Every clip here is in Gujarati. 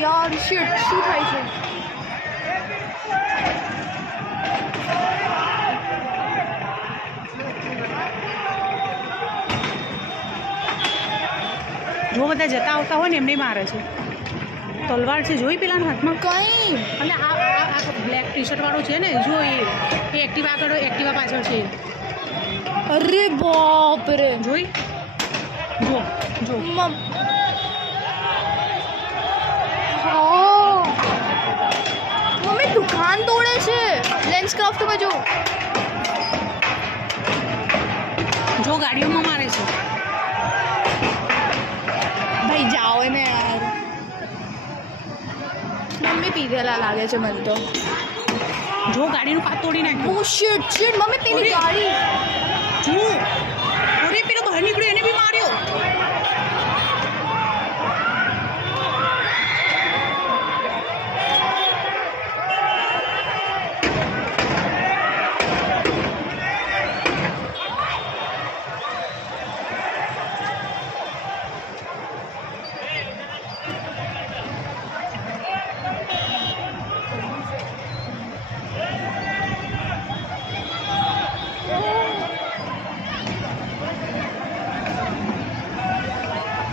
યાર શિટ શું થાય છે જો બધા જતા આવતા હોય ને એમને મારે છે. તલવાર છે જોઈ પેલાના હાથમાં? કઈ! અને આ આ- આ બ્લેક ટી શર્ટ વાળો છે ને જો એ એ એક્ટિવા આગળ એક્ટિવા પાછળ છે. અરે બાપ રે જોઈ? જો જો. દુકાન તોડે છે. લેન્સ ક્રાફ્ટમાં જો. જો ગાડીઓમાં મારે છે. ભાઈ જાઓ ને યાર. મમ્મી પીધેલા લાગે છે મને તો. જો ગાડીનું કાચ તોડી નાખ્યું. ઓ શિટ શિટ મમ્મી પેલી ગાડી. જો. અરે પેલો બહાર નીકળ્યો એને બી માર્યો.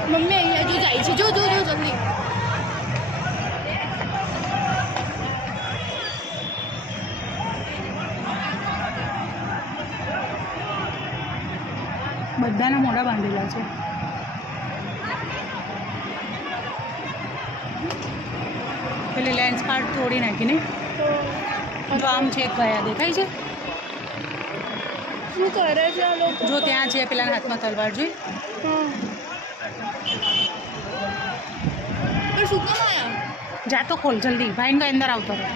મમ્મી, અહીંયા જો જાય છે. જો જો જો જલ્દી. બધાના મોઢા બાંધેલા છે. પેલે લેન્સ કાર્ડ તોડી નાખીને. તો આમ છે ગયા દેખાય છે? શું કરે છે આ લોકો જો ત્યાં છે પેલાના હાથમાં તલવાર જોઈ. પણ શું કામ આયા જાતો ખોલ જલ્દી. ભાઈને અંદર આવતો રહે.